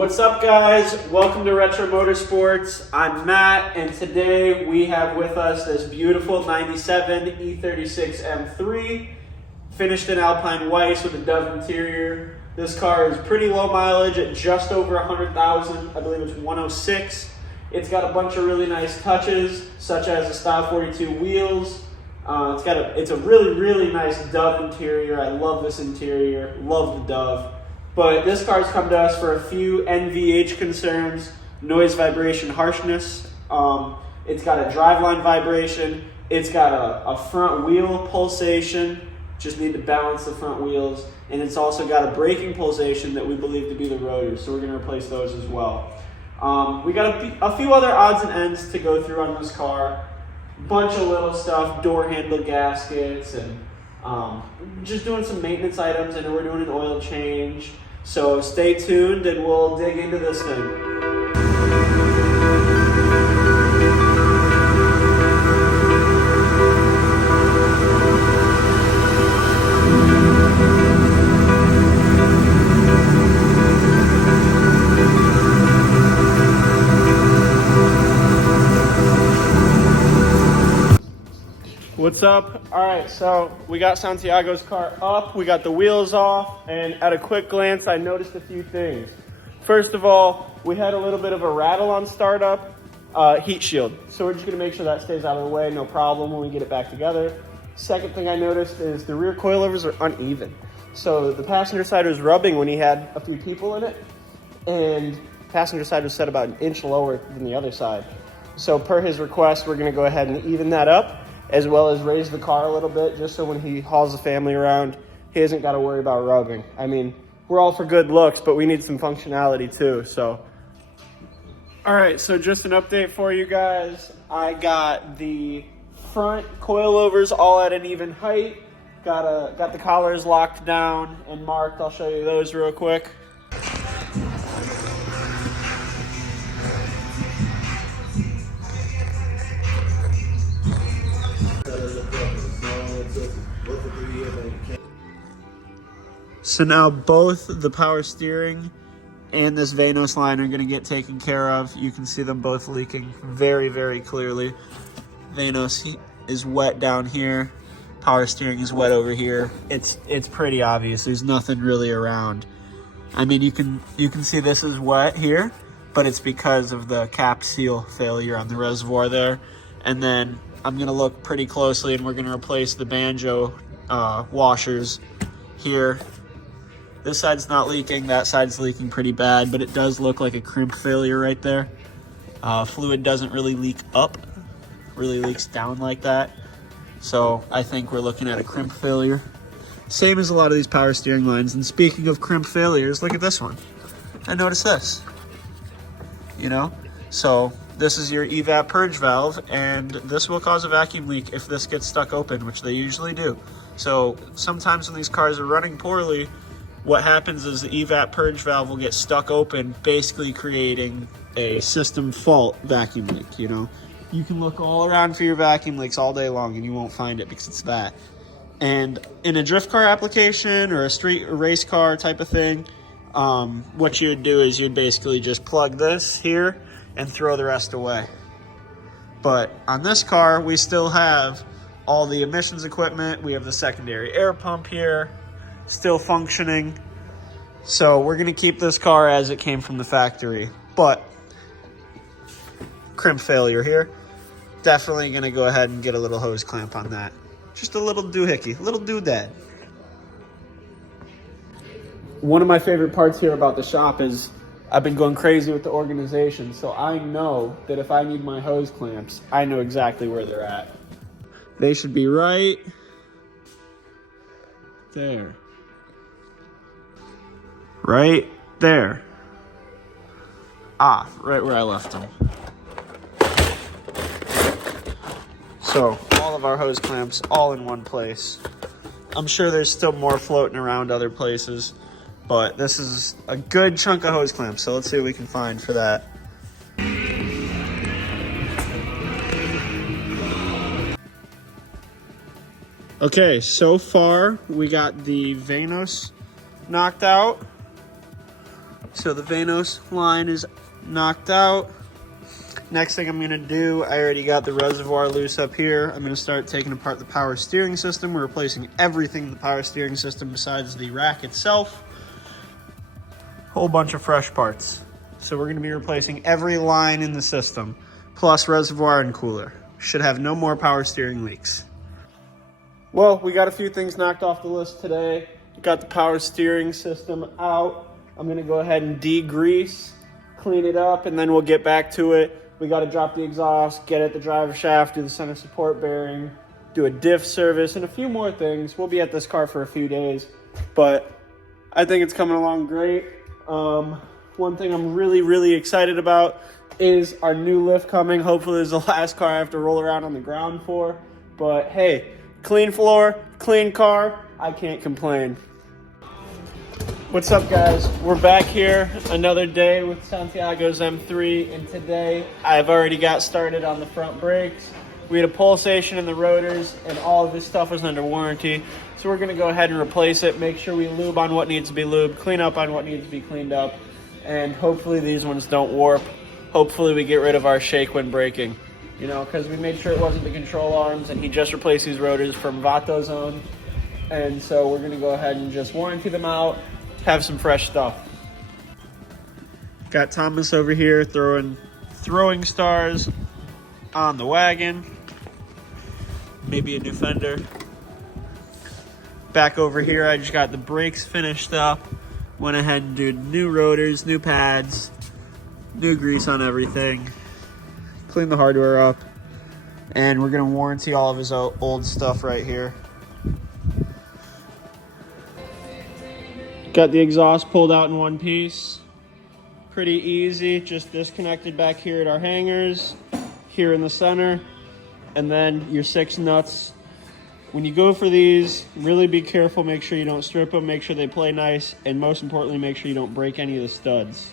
What's up, guys? Welcome to Retro Motorsports. I'm Matt, and today we have with us this beautiful 97 E36 M3, finished in Alpine white with a Dove interior. This car is pretty low mileage at just over 100,000. I believe it's 106. It's got a bunch of really nice touches, such as the Style 42 wheels. It's a really nice Dove interior. I love this interior. Love the Dove. But this car's come to us for a few NVH concerns, noise, vibration, harshness. It's got a driveline vibration. It's got a front wheel pulsation. Just need to balance the front wheels. And it's also got a braking pulsation that we believe to be the rotors, so we're going to replace those as well. We got a few other odds and ends to go through on this car. Bunch of little stuff, door handle gaskets, and just doing some maintenance items. I know we're doing an oil change. So stay tuned and we'll dig into this thing. What's up? All right, so we got Santiago's car up, we got the wheels off, and at a quick glance, I noticed a few things. First of all, we had a little bit of a rattle on startup, heat shield. So we're just gonna make sure that stays out of the way, no problem when we get it back together. Second thing I noticed is the rear coilovers are uneven. So the passenger side was rubbing when he had a few people in it, and passenger side was set about an inch lower than the other side. So per his request, we're gonna go ahead and even that up, as well as raise the car a little bit, just so when he hauls the family around, he hasn't got to worry about rubbing. I mean, we're all for good looks, but we need some functionality too, so. All right, so just an update for you guys. I got the front coilovers all at an even height. Got the collars locked down and marked. I'll show you those real quick. So now both the power steering and this Vanos line are going to get taken care of. You can see them both leaking very clearly. Vanos is wet down here. Power steering is wet over here. It's pretty obvious. There's nothing really around. I mean, you can see this is wet here, but it's because of the cap seal failure on the reservoir there. And then I'm going to look pretty closely, and we're going to replace the banjo washers here. This side's not leaking, that side's leaking pretty bad, but it does look like a crimp failure right there. Fluid doesn't really leak up, really leaks down like that. So I think we're looking at a crimp failure. Same as a lot of these power steering lines. And speaking of crimp failures, look at this one. I noticed this, So this is your evap purge valve, and this will cause a vacuum leak if this gets stuck open, which they usually do. So sometimes when these cars are running poorly, what happens is the evap purge valve will get stuck open, basically creating a system fault vacuum leak, You can look all around for your vacuum leaks all day long and you won't find it because it's that. And in a drift car application or a street or race car type of thing, what you would do is you'd basically just plug this here and throw the rest away. But on this car, we still have all the emissions equipment. We have the secondary air pump here, still functioning. So we're gonna keep this car as it came from the factory, but crimp failure here. Definitely gonna go ahead and get a little hose clamp on that. Just a little doohickey, a little doodad. One of my favorite parts here about the shop is I've been going crazy with the organization, so I know that if I need my hose clamps, I know exactly where they're at. They should be right there. Right there. Right where I left them. So all of our hose clamps all in one place. I'm sure there's still more floating around other places, but this is a good chunk of hose clamps. So let's see what we can find for that. Okay, so far we got the Vanos knocked out. So the Vanos line is knocked out. Next thing I'm gonna do, I already got the reservoir loose up here. I'm gonna start taking apart the power steering system. We're replacing everything in the power steering system besides the rack itself. Whole bunch of fresh parts. So we're gonna be replacing every line in the system, plus reservoir and cooler. Should have no more power steering leaks. Well, we got a few things knocked off the list today. Got the power steering system out. I'm gonna go ahead and degrease, clean it up, and then we'll get back to it. We gotta drop the exhaust, get at the driver shaft, do the center support bearing, do a diff service, and a few more things. We'll be at this car for a few days, but I think it's coming along great. One thing I'm really excited about is our new lift coming. Hopefully it's the last car I have to roll around on the ground for, but hey, clean floor, clean car, I can't complain. What's up, guys? We're back here another day with Santiago's M3, and today I've already got started on the front brakes. We had a pulsation in the rotors, and all of this stuff was under warranty, so we're gonna go ahead and replace it, make sure we lube on what needs to be lubed, clean up on what needs to be cleaned up, and hopefully these ones don't warp. Hopefully we get rid of our shake when braking, you know, because we made sure it wasn't the control arms, and he just replaced these rotors from Vato Zone, and so we're gonna go ahead and just warranty them out, have some fresh stuff. Got Thomas over here throwing stars on the wagon. Maybe a new fender. Back over here, I just got the brakes finished up. Went ahead and did new rotors, new pads, new grease on everything. Clean the hardware up. And we're gonna warranty all of his old stuff right here. Got the exhaust pulled out in one piece. Pretty easy, just disconnected back here at our hangers, here in the center, and then your 6 nuts. When you go for these, really be careful, make sure you don't strip them, make sure they play nice, and most importantly, make sure you don't break any of the studs.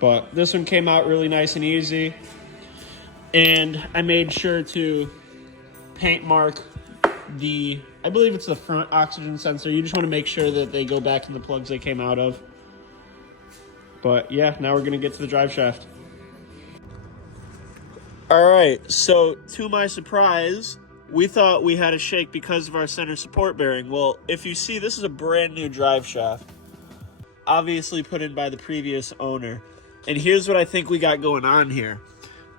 But this one came out really nice and easy, and I made sure to paint mark I believe it's the front oxygen sensor. You just want to make sure that they go back in the plugs they came out of. But yeah, now we're going to get to the drive shaft. All right, so to my surprise, we thought we had a shake because of our center support bearing. Well, if you see, this is a brand new drive shaft, obviously put in by the previous owner. And here's what I think we got going on here.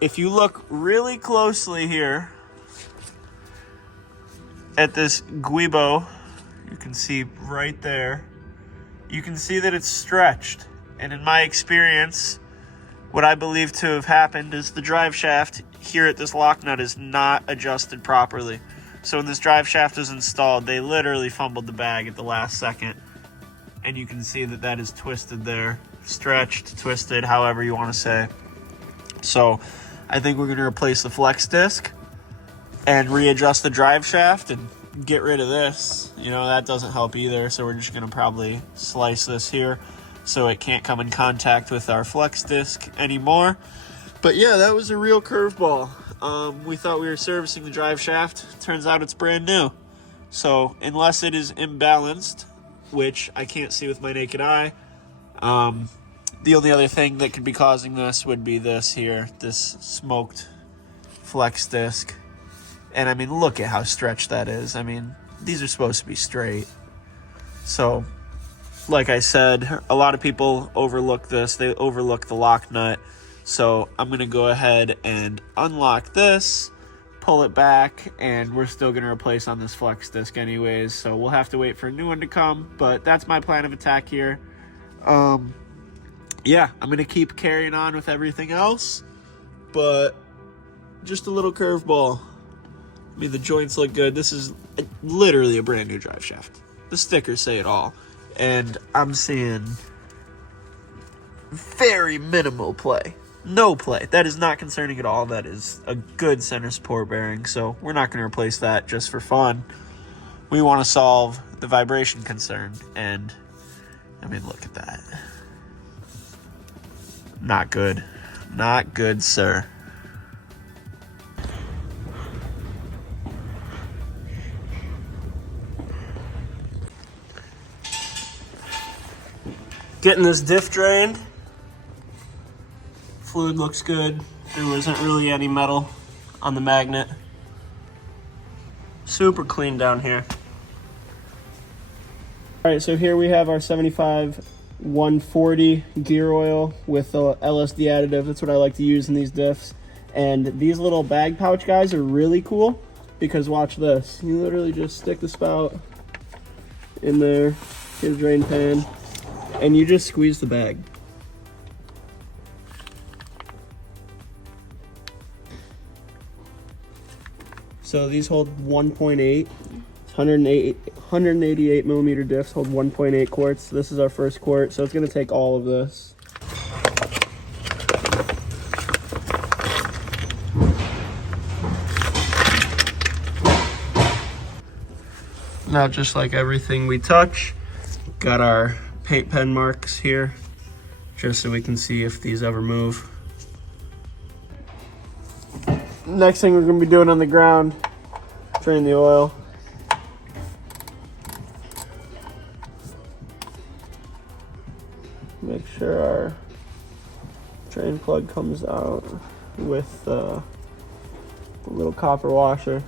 If you look really closely here at this guibo, you can see right there, you can see that it's stretched. And in my experience, what I believe to have happened is the drive shaft here at this lock nut is not adjusted properly. So when this drive shaft was installed, they literally fumbled the bag at the last second. And you can see that that is twisted there, stretched, twisted, however you want to say. So I think we're going to replace the flex disc and readjust the drive shaft and get rid of this. You know, that doesn't help either, so we're just going to probably slice this here so it can't come in contact with our flex disc anymore. But yeah, that was a real curveball. We thought we were servicing the drive shaft. Turns out it's brand new. So unless it is imbalanced, which I can't see with my naked eye, the only other thing that could be causing this would be this here, this smoked flex disc. And I mean, look at how stretched that is. I mean, these are supposed to be straight. So, like I said, a lot of people overlook this. They overlook the lock nut. So I'm going to go ahead and unlock this, pull it back, and we're still going to replace on this flex disc anyways. So we'll have to wait for a new one to come, but that's my plan of attack here. Yeah, I'm going to keep carrying on with everything else, but just a little curveball. I mean, the joints look good. This is literally a brand new drive shaft. The stickers say it all. And I'm seeing very minimal play. No play. That is not concerning at all. That is a good center support bearing. So we're not going to replace that just for fun. We want to solve the vibration concern. And, I mean, look at that. Not good. Not good, sir. Getting this diff drained. Fluid looks good. There wasn't really any metal on the magnet. Super clean down here. All right, so here we have our 75 140 gear oil with the LSD additive. That's what I like to use in these diffs. And these little bag pouch guys are really cool because watch this. You literally just stick the spout in there, get a drain pan, and you just squeeze the bag. So these hold 1.8, 188 millimeter diffs hold 1.8 quarts. This is our first quart, so it's gonna take all of this. Now, just like everything we touch, got our paint pen marks here, just so we can see if these ever move. Next thing we're gonna be doing on the ground, drain the oil. Make sure our drain plug comes out with a little copper washer.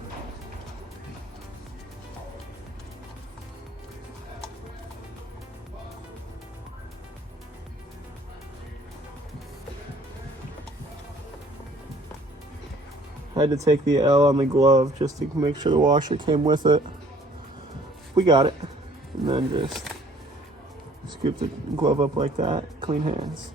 I had to take the L on the glove just to make sure the washer came with it. We got it. And then just scoop the glove up like that. Clean hands.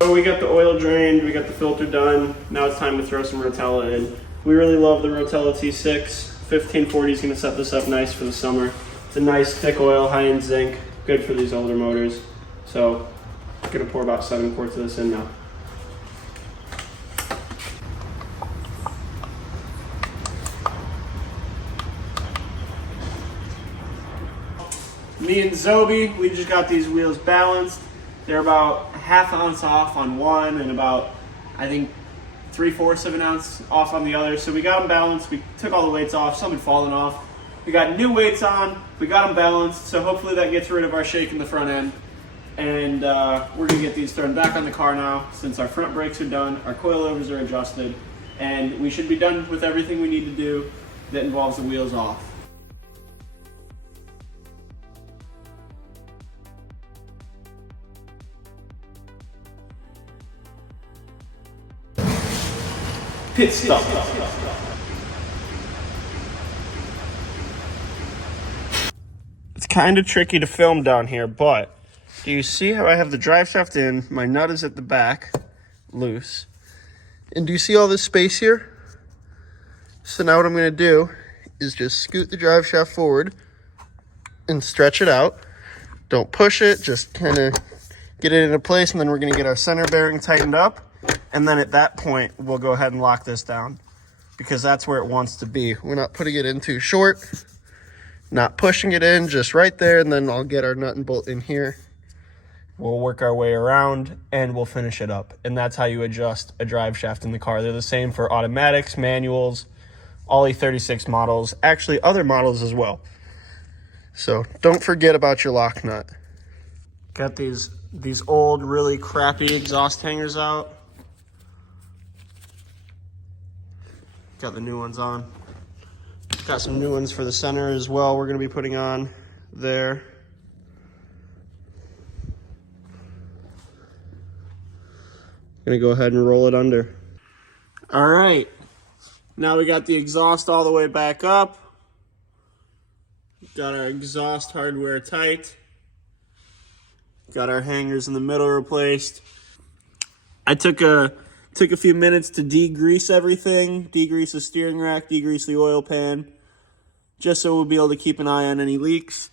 So we got the oil drained, we got the filter done. Now it's time to throw some Rotella in. We really love the Rotella T6. 1540 is gonna set this up nice for the summer. It's a nice thick oil, high in zinc, good for these older motors. So I'm gonna pour about 7 quarts of this in now. Me and Zobi, we just got these wheels balanced. They're about ½ ounce off on one and about, I think, 3/4 of an ounce off on the other. So we got them balanced. We took all the weights off. Some had fallen off. We got new weights on. We got them balanced. So hopefully that gets rid of our shake in the front end. And we're gonna get these thrown back on the car now since our front brakes are done, our coilovers are adjusted, and we should be done with everything we need to do that involves the wheels off. Pit stop. It's kind of tricky to film down here, but do you see how I have the drive shaft in? My nut is at the back, loose. And do you see all this space here? So now what I'm gonna do is just scoot the drive shaft forward and stretch it out. Don't push it, just kind of get it into place, and then we're gonna get our center bearing tightened up. And then at that point, we'll go ahead and lock this down because that's where it wants to be. We're not putting it in too short, not pushing it in, just right there. And then I'll get our nut and bolt in here. We'll work our way around and we'll finish it up. And that's how you adjust a drive shaft in the car. They're the same for automatics, manuals, all E36 models, actually other models as well. So don't forget about your lock nut. Got these old, really crappy exhaust hangers out. Got the new ones on. Got some new ones for the center as well we're going to be putting on there. Gonna go ahead and roll it under. All right, now we got the exhaust all the way back up. Got our exhaust hardware tight. Got our hangers in the middle replaced. I took a few minutes to degrease everything, degrease the steering rack, degrease the oil pan, just so we'll be able to keep an eye on any leaks.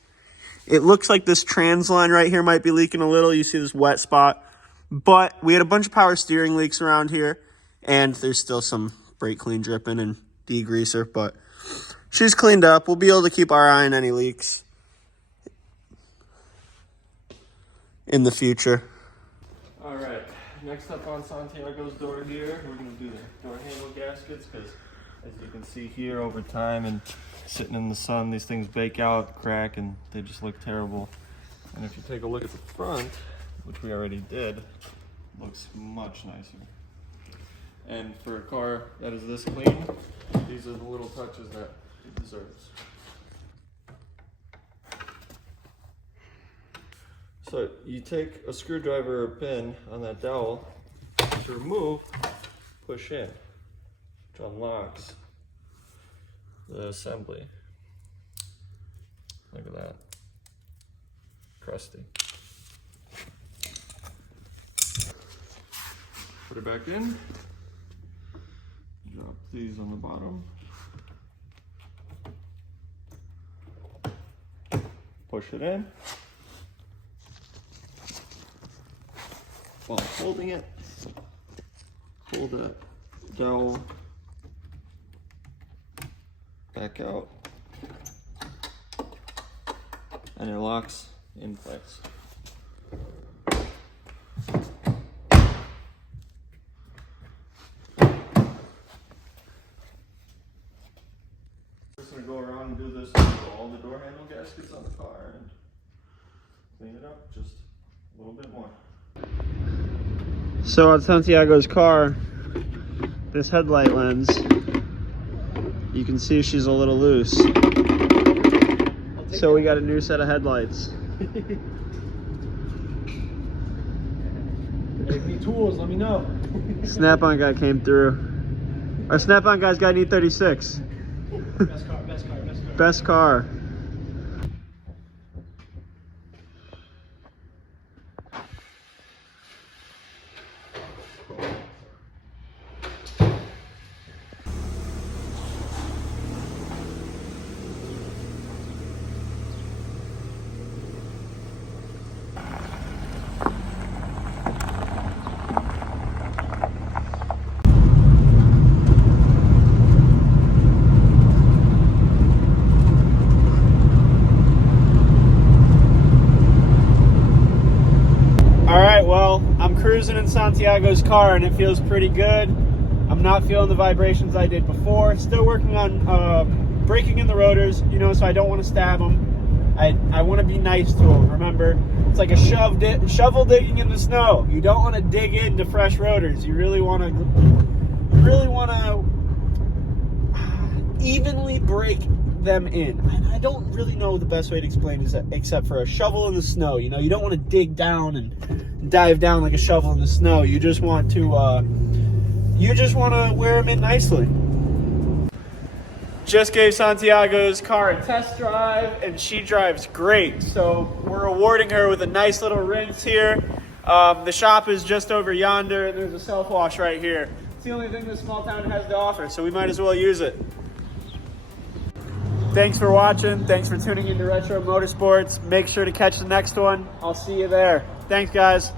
It looks like this trans line right here might be leaking a little. You see this wet spot, but we had a bunch of power steering leaks around here, and there's still some brake clean dripping and degreaser, but she's cleaned up. We'll be able to keep our eye on any leaks in the future. All right. Next up on Santiago's door here, we're going to do the door handle gaskets because, as you can see here, over time and sitting in the sun, these things bake out, crack, and they just look terrible. And if you take a look at the front, which we already did, looks much nicer. And for a car that is this clean, these are the little touches that it deserves. So you take a screwdriver or a pin on that dowel to remove, push in, which unlocks the assembly. Look at that. Crusty. Put it back in. Drop these on the bottom. Push it in. While holding it, pull the dowel back out, and it locks in place. Just gonna go around and do this with all the door handle gaskets on the car and clean it up just a little bit more. So on Santiago's car, this headlight lens, you can see she's a little loose. So we got a new set of headlights. If you need tools, let me know. Snap-on guy came through. Our Snap-on guy's got an E36. Best car, best car, best car. Best car. Alright, well, I'm cruising in Santiago's car and it feels pretty good. I'm not feeling the vibrations I did before. Still working on breaking in the rotors, you know, so I don't want to stab them. I want to be nice to them, remember? It's like a shovel digging in the snow. You don't want to dig into fresh rotors. You really want to evenly break them in. And I don't really know the best way to explain it except for a shovel in the snow. You know, you don't want to dig down and dive down like a shovel in the snow. You just want to wear them in nicely. Just gave Santiago's car a test drive and she drives great. So we're awarding her with a nice little rinse here. The shop is just over yonder and there's a self-wash right here. It's the only thing this small town has to offer, so we might as well use it. Thanks for watching. Thanks for tuning into Retro Motorsports. Make sure to catch the next one. I'll see you there. Thanks, guys.